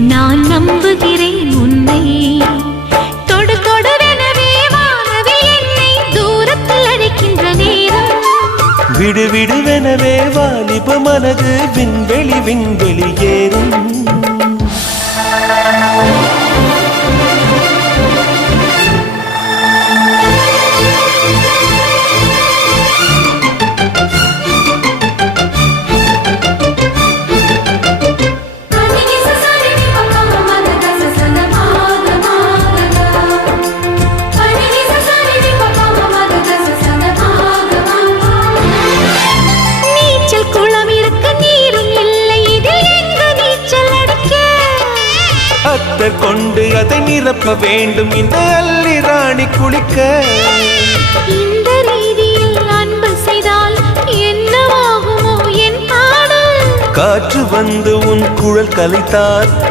நான் நம்புகிறேன் உன்னை. தொடு தொடரெனவே வானவே என்னை தூரத்தில் அழைக்கின்ற நேரம். விடு விடுவெனவே வாலிப மனது விண்வெளி விண்வெளி ஏறும். கொண்டு அதை நிரப்ப வேண்டும் இந்த அள்ளி ராணி குளிக்க. இந்த ரீதியில் அன்பு செய்தால் என்னவாகுமோ என் பாடல். காற்று வந்து உன் குழல் கலைத்தார்